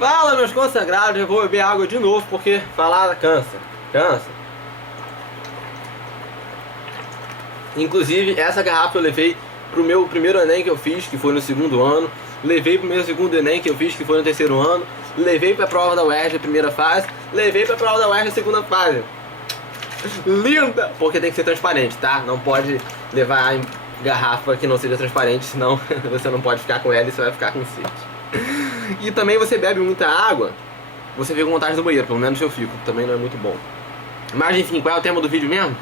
Fala, meus consagrados, eu vou beber água de novo porque falar cansa. Inclusive, essa garrafa eu levei pro meu primeiro Enem que eu fiz, que foi no segundo ano. Levei pro meu segundo Enem que eu fiz, que foi no terceiro ano. Levei pra prova da UERJ a primeira fase. Levei pra prova da UERJ a segunda fase. Linda! Porque tem que ser transparente, tá? Não pode levar em garrafa que não seja transparente, senão você não pode ficar com ela e você vai ficar com sede. E também você bebe muita água, você fica com vontade do banheiro, pelo menos eu fico, também não é muito bom. Mas enfim, qual é o tema do vídeo mesmo?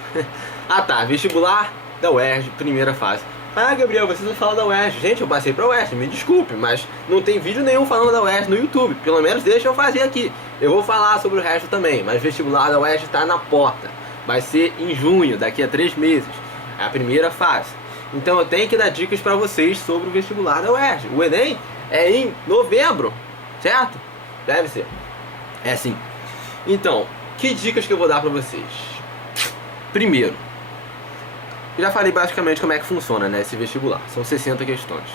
Ah tá, vestibular da UERJ, primeira fase. Ah, Gabriel, você não fala da UERJ. Gente, eu passei pra UERJ, me desculpe, mas não tem vídeo nenhum falando da UERJ no YouTube. Pelo menos deixa eu fazer aqui. Eu vou falar sobre o resto também, mas vestibular da UERJ tá na porta. Vai ser em junho, daqui a 3 meses. É a primeira fase. Então eu tenho que dar dicas pra vocês sobre o vestibular da UERJ. O Enem é em novembro, certo? Deve ser. É sim. Então, que dicas que eu vou dar pra vocês? Primeiro, eu já falei basicamente como é que funciona, né, esse vestibular. São 60 questões.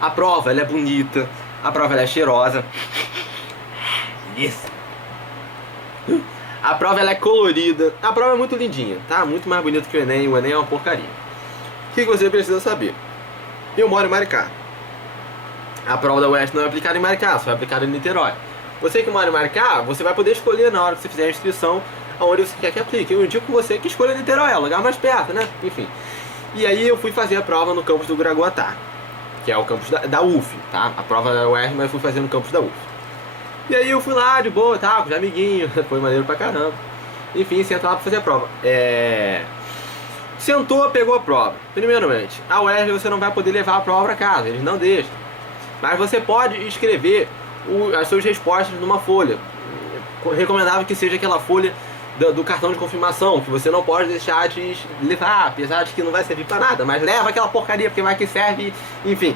A prova, ela é bonita. A prova, ela é cheirosa. Isso. A prova, ela é colorida. A prova é muito lindinha, tá? Muito mais bonita que o Enem. O Enem é uma porcaria. O que você precisa saber? Eu moro em Maricá. A prova da UERJ não é aplicada em Maricá, só é aplicada em Niterói. Você que mora em Maricá, você vai poder escolher na hora que você fizer a inscrição aonde você quer que aplique. Eu indico você que escolha Niterói, é o lugar mais perto, né? Enfim. E aí eu fui fazer a prova no campus do Gragoatá, que é o campus da UF, tá? A prova da UERJ, mas eu fui fazer no campus da UF. E aí eu fui lá de boa, tá? Com os amiguinhos, foi maneiro pra caramba. Enfim, senta lá pra fazer a prova. Sentou, pegou a prova. Primeiramente, a UERJ você não vai poder levar a prova pra casa, eles não deixam. Mas você pode escrever as suas respostas numa folha. Recomendável que seja aquela folha do cartão de confirmação, que você não pode deixar de levar, apesar de que não vai servir pra nada, mas leva aquela porcaria, porque vai que serve, enfim.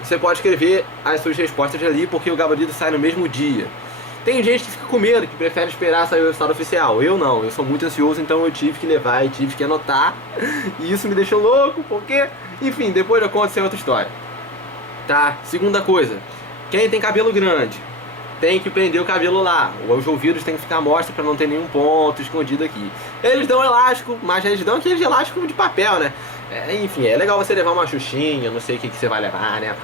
Você pode escrever as suas respostas ali, porque o gabarito sai no mesmo dia. Tem gente que fica com medo, que prefere esperar sair o resultado oficial. Eu não, eu sou muito ansioso, então eu tive que levar e tive que anotar. E isso me deixou louco, porque, enfim, depois eu conto, isso é outra história. Tá, segunda coisa, quem tem cabelo grande tem que prender o cabelo lá. Os ouvidos tem que ficar à mostra pra não ter nenhum ponto escondido aqui. Eles dão elástico, mas eles dão aquele elástico de papel, né? Enfim, é legal você levar uma xuxinha, não sei o que você vai levar, né?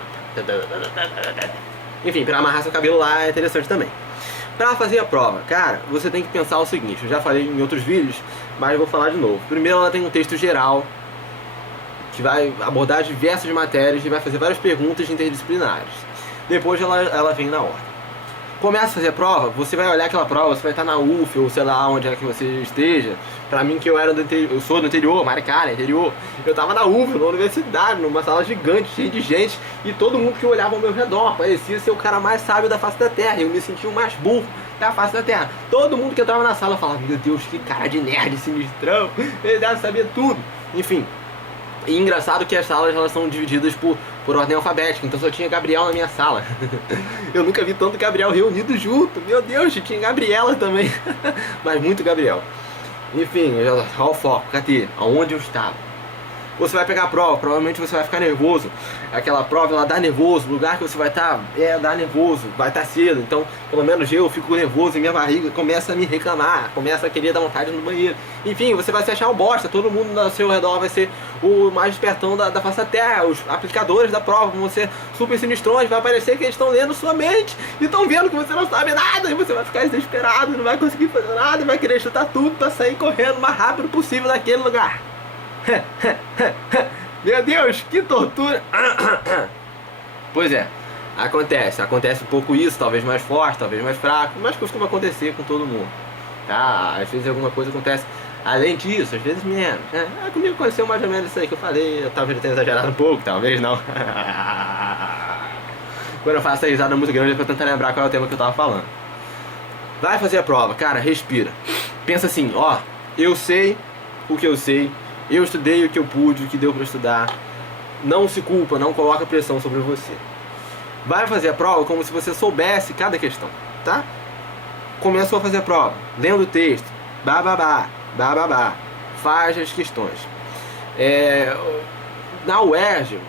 Enfim, pra amarrar seu cabelo lá é interessante também. Pra fazer a prova, cara, você tem que pensar o seguinte, eu já falei em outros vídeos, mas eu vou falar de novo. Primeiro ela tem um texto geral, que vai abordar diversas matérias e vai fazer várias perguntas interdisciplinares. Depois ela vem na ordem. Começa a fazer a prova, você vai olhar aquela prova, você vai estar na UF ou sei lá onde é que você esteja. Pra mim que eu sou do interior, Maricá, né, interior. Eu tava na UF, na universidade, numa sala gigante, cheia de gente. E todo mundo que olhava ao meu redor parecia ser o cara mais sábio da face da terra. Eu me sentia o mais burro da face da terra. Todo mundo que entrava na sala falava, meu Deus, que cara de nerd sinistrão. Ele deve saber tudo. Enfim. E engraçado que as salas elas são divididas por ordem alfabética, então só tinha Gabriel na minha sala. Eu nunca vi tanto Gabriel reunido junto, meu Deus, tinha Gabriela também. Mas muito Gabriel. Enfim, olha o foco, cadê? Aonde eu estava? Você vai pegar a prova, provavelmente você vai ficar nervoso. Aquela prova ela dá nervoso, o lugar que você vai estar dá nervoso, vai estar cedo. Então, pelo menos eu fico nervoso e minha barriga começa a me reclamar, começa a querer dar vontade no banheiro. Enfim, você vai se achar um bosta, todo mundo ao seu redor vai ser o mais espertão da face da terra. Os aplicadores da prova vão ser super sinistrões, vai parecer que eles estão lendo sua mente e estão vendo que você não sabe nada. E você vai ficar desesperado, não vai conseguir fazer nada, vai querer chutar tudo pra sair correndo o mais rápido possível daquele lugar. Meu Deus, que tortura. Pois é, acontece um pouco isso, talvez mais forte, talvez mais fraco, mas costuma acontecer com todo mundo, tá? Às vezes alguma coisa acontece além disso, às vezes menos, né? Comigo aconteceu mais ou menos isso aí que eu falei. Eu talvez tenha exagerado um pouco, talvez não. Quando eu faço essa risada muito grande é pra tentar lembrar qual é o tema que eu tava falando. Vai fazer a prova, cara, respira. Pensa assim, ó, eu sei o que eu sei. Eu estudei o que eu pude, o que deu pra estudar. Não se culpa, não coloca pressão sobre você. Vai fazer a prova como se você soubesse cada questão, tá? Começou a fazer a prova, lendo o texto, bababá, faz as questões. Na UERJ,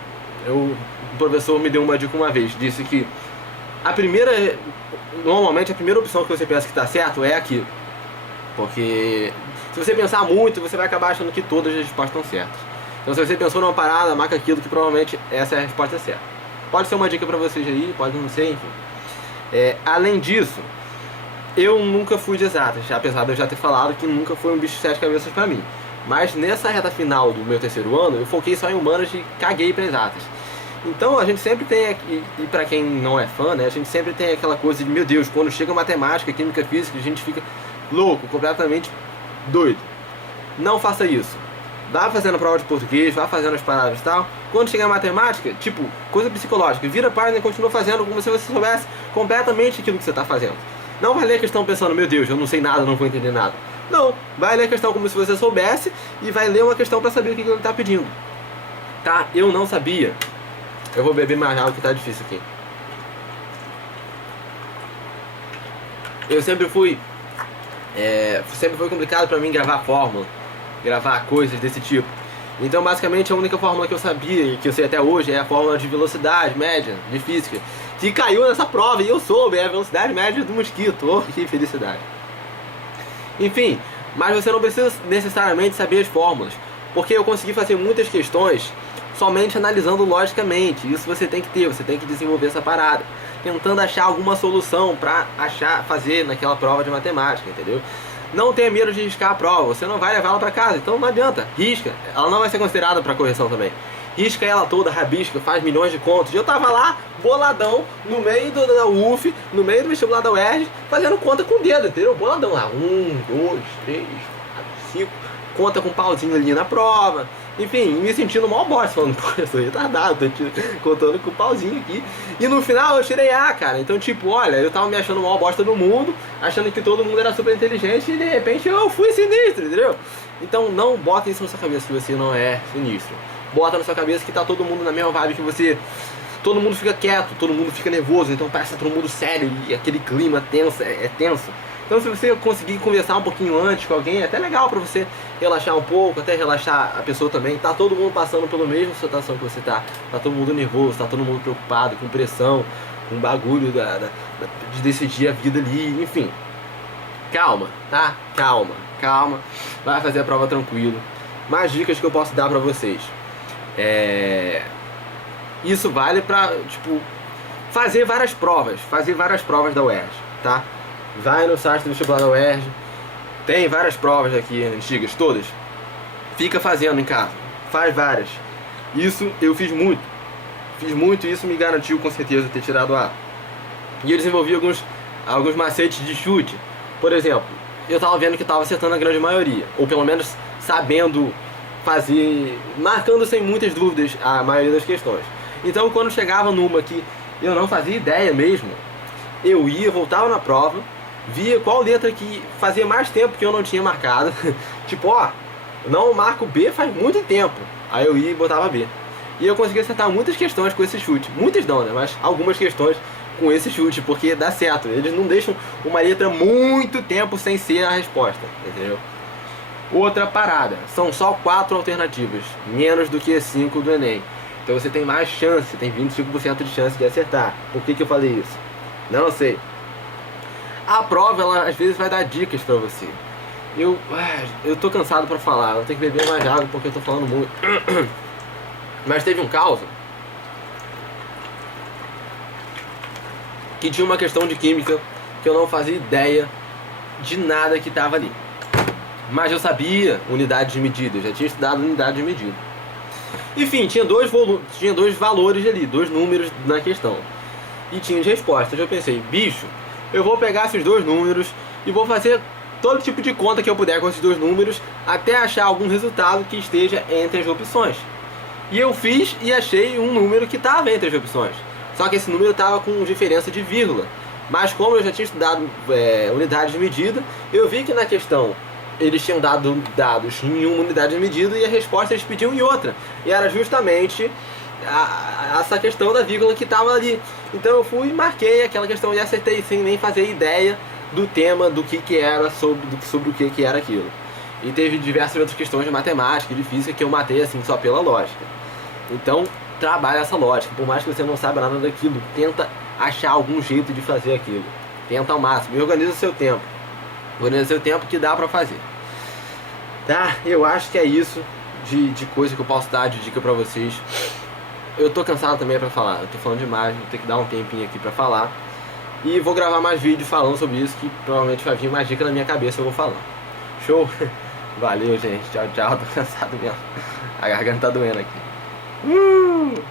o professor me deu uma dica uma vez, disse que Normalmente a primeira opção que você pensa que está certo é aquilo. Porque se você pensar muito, você vai acabar achando que todas as respostas estão certas. Então se você pensou numa parada, marca aquilo que provavelmente essa é a resposta certa. Pode ser uma dica pra vocês aí, pode não ser, enfim. Além disso, eu nunca fui de exatas, apesar de eu já ter falado que nunca foi um bicho de 7 cabeças pra mim. Mas nessa reta final do meu terceiro ano, eu foquei só em humanas e caguei pra exatas. Então a gente sempre tem, e pra quem não é fã, né, a gente sempre tem aquela coisa de, meu Deus, quando chega matemática, química, física, a gente fica louco, completamente doido. Não faça isso. Vá fazendo a prova de português, vá fazendo as palavras e tal. Quando chegar a matemática, tipo, coisa psicológica, vira a página e continua fazendo como se você soubesse completamente aquilo que você está fazendo. Não vai ler a questão pensando, meu Deus, eu não sei nada, não vou entender nada. Não, vai ler a questão como se você soubesse e vai ler uma questão para saber o que ele está pedindo. Tá? Eu não sabia. Eu vou beber mais água que tá difícil aqui. Eu sempre fui complicado pra mim gravar fórmula, gravar coisas desse tipo. Então basicamente a única fórmula que eu sabia e que eu sei até hoje é a fórmula de velocidade média de física, que caiu nessa prova e eu soube, é a velocidade média do mosquito. Oh, que felicidade. Enfim, mas você não precisa necessariamente saber as fórmulas, porque eu consegui fazer muitas questões somente analisando logicamente. Isso você tem que ter, você tem que desenvolver essa parada, tentando achar alguma solução pra fazer naquela prova de matemática, entendeu? Não tenha medo de riscar a prova, você não vai levar ela pra casa, então não adianta, risca, ela não vai ser considerada pra correção também. Risca ela toda, rabisca, faz milhões de contas. Eu tava lá, boladão, no meio da UF, no meio do vestibular da UERJ, fazendo conta com o dedo, entendeu? Boladão lá, 1, 2, 3, 4, 5, conta com um pauzinho ali na prova. Enfim, me sentindo mal bosta, falando, pô, eu sou retardado, tô contando com o pauzinho aqui. E no final eu tirei A, cara. Então, tipo, olha, eu tava me achando mal bosta do mundo, achando que todo mundo era super inteligente e de repente eu fui sinistro, entendeu? Então não bota isso na sua cabeça que você não é sinistro. Bota na sua cabeça que tá todo mundo na mesma vibe que você. Todo mundo fica quieto, todo mundo fica nervoso, então parece que tá todo mundo sério e aquele clima tenso, é tenso. Então se você conseguir conversar um pouquinho antes com alguém, é até legal pra você relaxar um pouco, até relaxar a pessoa também. Tá todo mundo passando pela mesma situação que você tá. Tá todo mundo nervoso, tá todo mundo preocupado, com pressão, com bagulho de decidir a vida ali, enfim. Calma, tá? Calma. Vai fazer a prova tranquilo. Mais dicas que eu posso dar pra vocês. Isso vale pra, tipo, fazer várias provas da UERJ, tá? Vai no site do vestibular da UERJ, tem várias provas aqui antigas, todas. Fica fazendo em casa, faz várias. Isso eu fiz muito e isso me garantiu com certeza ter tirado A. E eu desenvolvi alguns macetes de chute. Por exemplo, eu tava vendo que tava acertando a grande maioria, ou pelo menos sabendo fazer, marcando sem muitas dúvidas a maioria das questões. Então quando chegava numa que eu não fazia ideia mesmo, eu voltava na prova, via qual letra que fazia mais tempo que eu não tinha marcado. Tipo, ó, não marco B faz muito tempo. Aí eu ia e botava B. E eu consegui acertar muitas questões com esse chute. Muitas não, né? Mas algumas questões com esse chute, porque dá certo. Eles não deixam uma letra muito tempo sem ser a resposta, entendeu? Outra parada, são só 4 alternativas, menos do que 5 do Enem. Então você tem mais chance, tem 25% de chance de acertar. Por que eu falei isso? Não sei. A prova, ela às vezes vai dar dicas pra você. Eu tô cansado pra falar, eu tenho que beber mais água porque eu tô falando muito. Mas teve um caso que tinha uma questão de química que eu não fazia ideia de nada que tava ali. Mas eu sabia unidade de medida, eu já tinha estudado unidade de medida. Enfim, tinha dois valores ali, 2 números na questão. E tinha as respostas. Eu pensei, bicho, eu vou pegar esses 2 números e vou fazer todo tipo de conta que eu puder com esses 2 números até achar algum resultado que esteja entre as opções. E eu fiz e achei um número que estava entre as opções. Só que esse número estava com diferença de vírgula. Mas como eu já tinha estudado unidade de medida, eu vi que na questão eles tinham dado dados em uma unidade de medida e a resposta eles pediam em outra. E era justamente essa questão da vírgula que estava ali. Então eu fui e marquei aquela questão e acertei sem nem fazer ideia do tema, do que era, sobre o que era aquilo. E teve diversas outras questões de matemática e de física que eu matei assim só pela lógica. Então trabalha essa lógica, por mais que você não saiba nada daquilo, tenta achar algum jeito de fazer aquilo. Tenta ao máximo e organiza o seu tempo. Organiza o seu tempo que dá pra fazer. Tá? Eu acho que é isso de coisa que eu posso dar de dica pra vocês. Eu tô cansado também pra falar. Eu tô falando demais, vou ter que dar um tempinho aqui pra falar. E vou gravar mais vídeos falando sobre isso, que provavelmente vai vir mais dica na minha cabeça, eu vou falando. Show? Valeu, gente. Tchau, tchau. Tô cansado mesmo. A garganta tá doendo aqui.